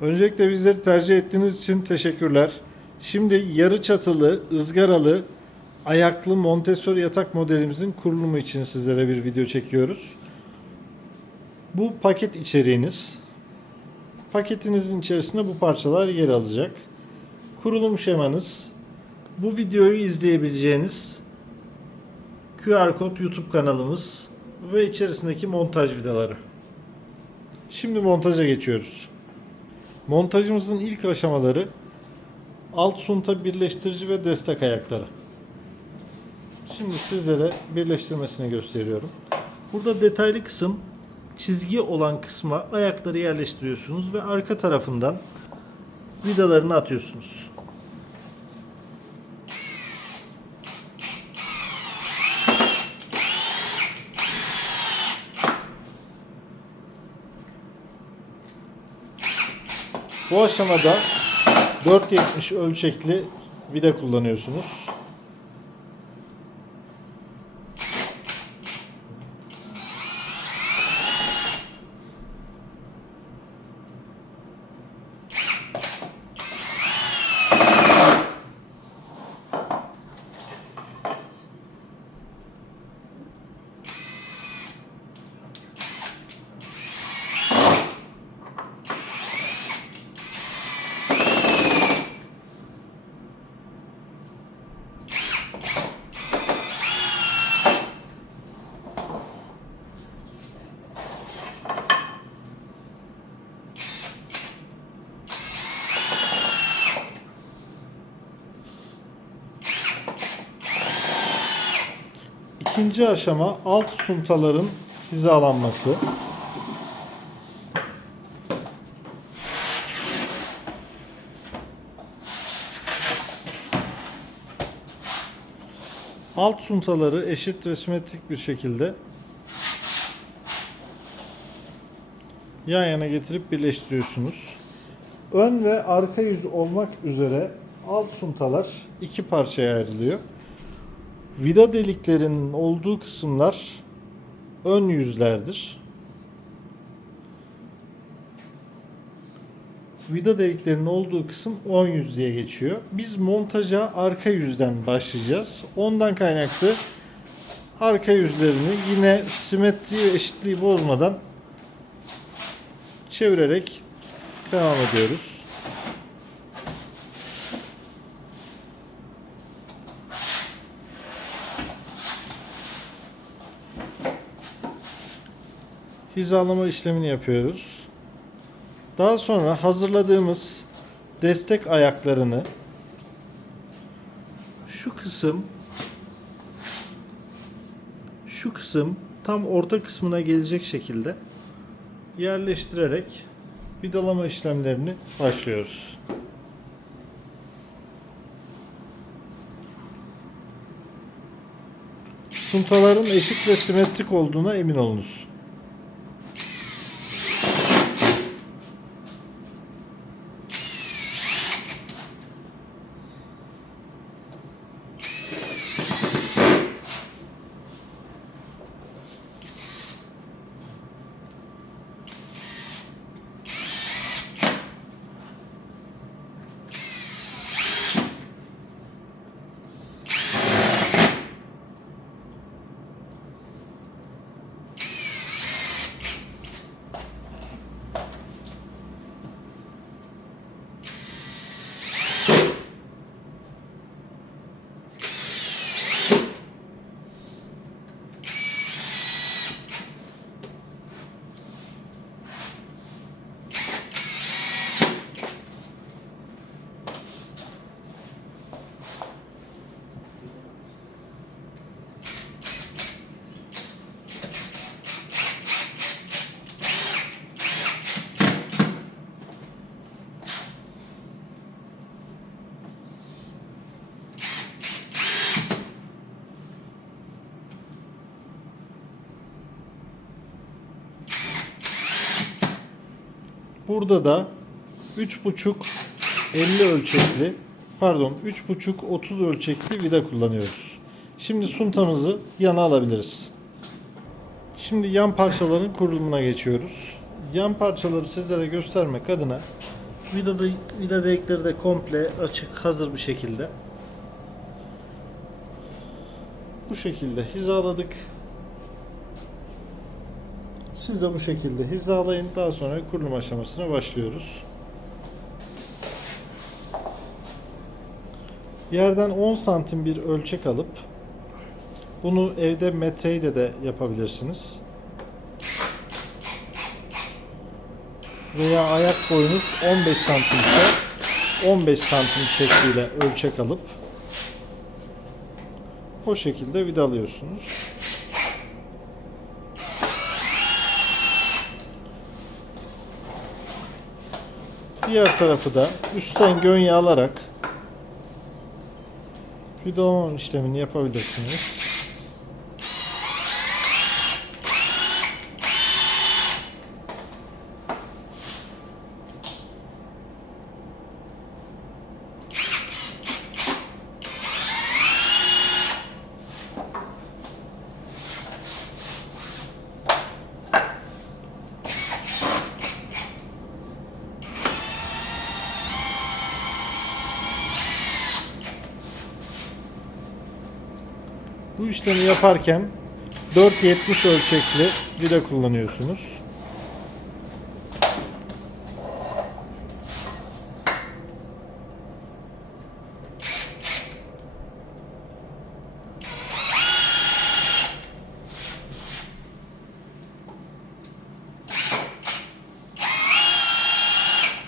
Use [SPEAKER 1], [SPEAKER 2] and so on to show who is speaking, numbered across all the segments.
[SPEAKER 1] Öncelikle bizleri tercih ettiğiniz için teşekkürler. Şimdi yarı çatılı, ızgaralı, ayaklı Montessori yatak modelimizin kurulumu için sizlere bir video çekiyoruz. Bu paket içeriğiniz. Paketinizin içerisinde bu parçalar yer alacak. Kurulum şemanız. Bu videoyu izleyebileceğiniz QR kod YouTube kanalımız ve içerisindeki montaj vidaları. Şimdi montaja geçiyoruz. Montajımızın ilk aşamaları alt sunta birleştirici ve destek ayakları. Şimdi sizlere birleştirmesini gösteriyorum. Burada detaylı kısım çizgi olan kısma ayakları yerleştiriyorsunuz ve arka tarafından vidalarını atıyorsunuz. Bu aşamada 4.70 ölçekli vida kullanıyorsunuz. İkinci aşama alt suntaların hizalanması. Alt suntaları eşit ve simetrik bir şekilde yan yana getirip birleştiriyorsunuz. Ön ve arka yüz olmak üzere alt suntalar iki parçaya ayrılıyor. Vida deliklerinin olduğu kısımlar ön yüzlerdir. Vida deliklerinin olduğu kısım ön yüz diye geçiyor. Biz montaja arka yüzden başlayacağız. Ondan kaynaklı arka yüzlerini yine simetri ve eşitliği bozmadan çevirerek devam ediyoruz. hizalama işlemini yapıyoruz. Daha sonra hazırladığımız destek ayaklarını şu kısım şu kısım tam orta kısmına gelecek şekilde yerleştirerek vidalama işlemlerini başlıyoruz. Suntaların eşit ve simetrik olduğuna emin olunuz. Burada da 3.5 50 ölçekli pardon 3.5 30 ölçekli vida kullanıyoruz. Şimdi suntamızı yana alabiliriz. Şimdi yan parçaların kurulumuna geçiyoruz. Yan parçaları sizlere göstermek adına Vida, vida delikleri de komple açık, hazır bir şekilde. Bu şekilde hizaladık. Siz de bu şekilde hizalayın. Daha sonra kurulum aşamasına başlıyoruz. Yerden 10 santim bir ölçek alıp bunu evde metreyle de yapabilirsiniz. Veya ayak boyunuz 15 santim ise 15 santim şekliyle ölçek alıp o şekilde vidalıyorsunuz. Diğer tarafı da üstten gönye alarak vidalama işlemini yapabilirsiniz. Bu işlemi yaparken 4.70 ölçekli vida kullanıyorsunuz.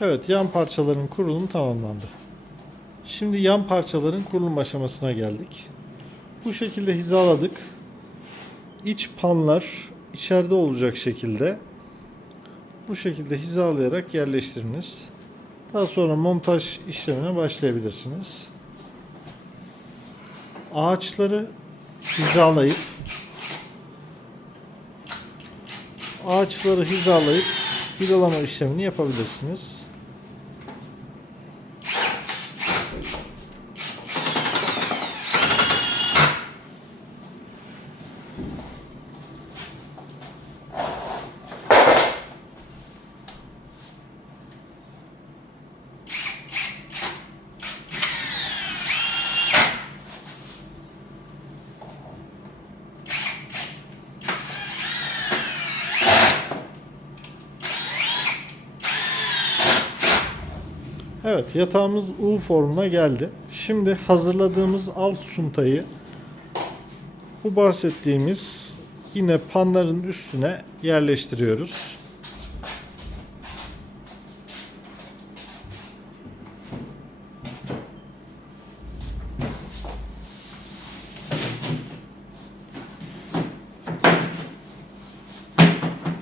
[SPEAKER 1] Evet, yan parçaların kurulumu tamamlandı. Şimdi yan parçaların kurulum aşamasına geldik. Bu şekilde hizaladık. İç panlar içeride olacak şekilde bu şekilde hizalayarak yerleştiriniz. Daha sonra montaj işlemine başlayabilirsiniz. Ağaçları hizalayıp ağaçları hizalayıp vidalama işlemini yapabilirsiniz. Evet yatağımız U formuna geldi. Şimdi hazırladığımız alt suntayı bu bahsettiğimiz yine panların üstüne yerleştiriyoruz.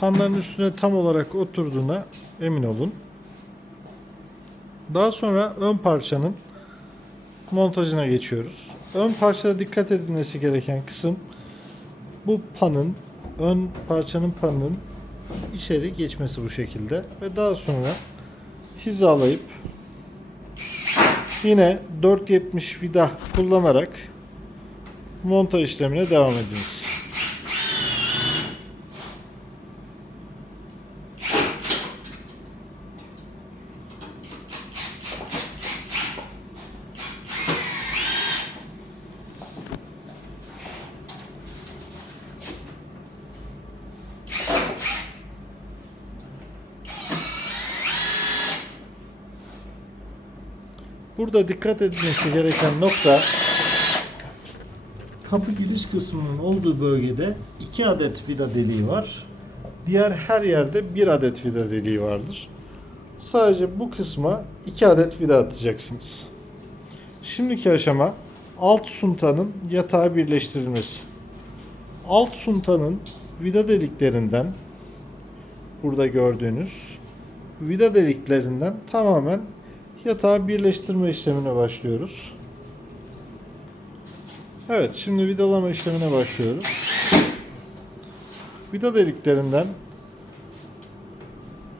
[SPEAKER 1] Panların üstüne tam olarak oturduğuna emin olun. Daha sonra ön parçanın montajına geçiyoruz. Ön parçada dikkat edilmesi gereken kısım bu panın ön parçanın panının içeri geçmesi bu şekilde ve daha sonra hizalayıp yine 470 vida kullanarak montaj işlemine devam ediniz. Burada dikkat edilmesi gereken nokta kapı giriş kısmının olduğu bölgede 2 adet vida deliği var. Diğer her yerde 1 adet vida deliği vardır. Sadece bu kısma 2 adet vida atacaksınız. Şimdiki aşama alt suntanın yatağa birleştirilmesi. Alt suntanın vida deliklerinden burada gördüğünüz vida deliklerinden tamamen yatağı birleştirme işlemine başlıyoruz. Evet, şimdi vidalama işlemine başlıyoruz. Vida deliklerinden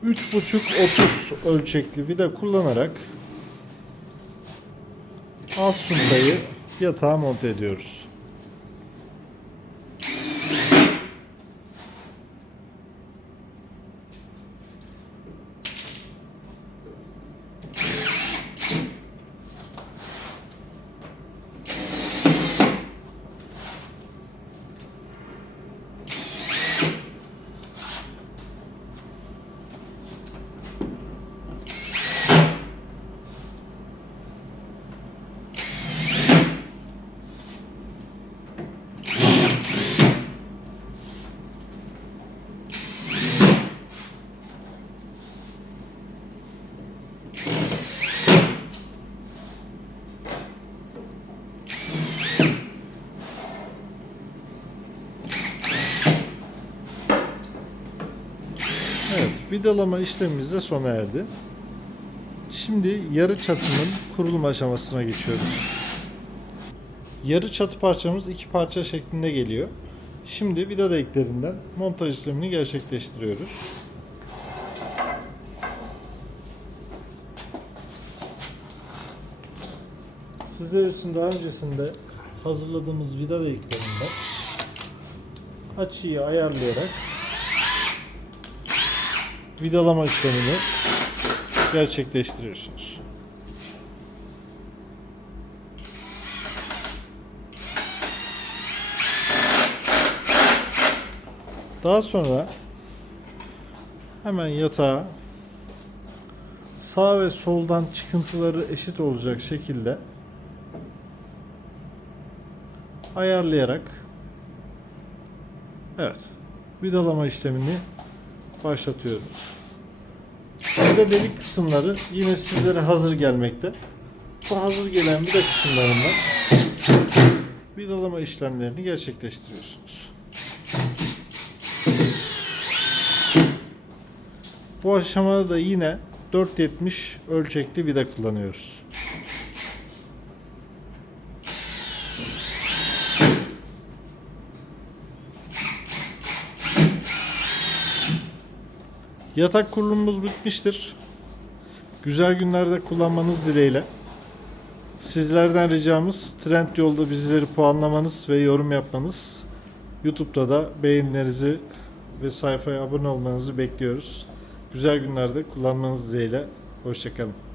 [SPEAKER 1] 3.5-30 ölçekli vida kullanarak alt suntayı yatağa monte ediyoruz. Vidalama işlemimiz de sona erdi. Şimdi yarı çatının kurulma aşamasına geçiyoruz. Yarı çatı parçamız iki parça şeklinde geliyor. Şimdi vida deklerinden montaj işlemini gerçekleştiriyoruz. Sizler için daha öncesinde hazırladığımız vida deklerinden açıyı ayarlayarak vidalama işlemini gerçekleştiriyorsunuz. Daha sonra hemen yatağa sağ ve soldan çıkıntıları eşit olacak şekilde ayarlayarak evet vidalama işlemini başlatıyoruz. Vida delik kısımları yine sizlere hazır gelmekte. Bu hazır gelen vida kısımlarından vidalama işlemlerini gerçekleştiriyorsunuz. Bu aşamada da yine 4.70 ölçekli vida kullanıyoruz. Yatak kurulumumuz bitmiştir. Güzel günlerde kullanmanız dileğiyle. Sizlerden ricamız Trendyol'da bizleri puanlamanız ve yorum yapmanız. YouTube'da da beğenilerinizi ve sayfaya abone olmanızı bekliyoruz. Güzel günlerde kullanmanız dileğiyle. Hoşçakalın.